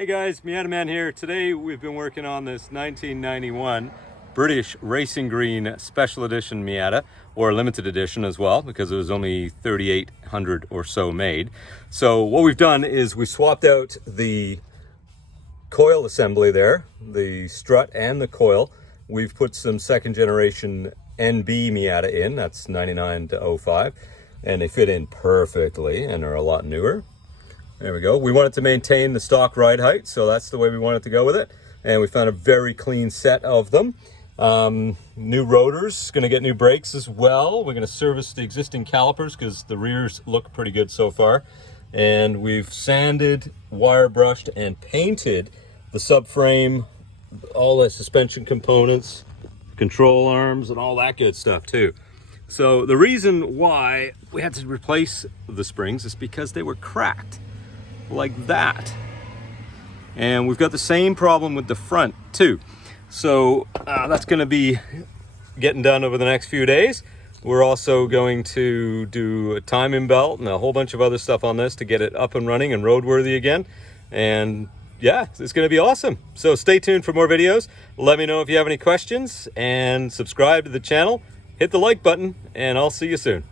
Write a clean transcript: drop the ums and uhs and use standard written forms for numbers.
Hey guys, Miata Man here. Today we've been working on this 1991 British Racing Green Special Edition Miata, or limited edition as well, because it was only 3,800 or so made. So what we've done is we swapped out the coil assembly there, the strut and the coil. We've put some second generation NB Miata in, that's 99 to 05, and they fit in perfectly and are a lot newer. There we go. We wanted to maintain the stock ride height, so that's the way we wanted to go with it. And we found a very clean set of them. New rotors, going to get new brakes as well. We're going to service the existing calipers because the rears look pretty good so far. And we've sanded, wire brushed, and painted the subframe, all the suspension components, control arms, and all that good stuff too. So the reason why we had to replace the springs is because they were cracked. Like that. And we've got the same problem with the front too. So that's going to be getting done over the next few days. We're also going to do a timing belt and a whole bunch of other stuff on this to get it up and running and roadworthy again. And yeah, it's going to be awesome. So stay tuned for more videos. Let me know if you have any questions and subscribe to the channel. Hit the like button and I'll see you soon.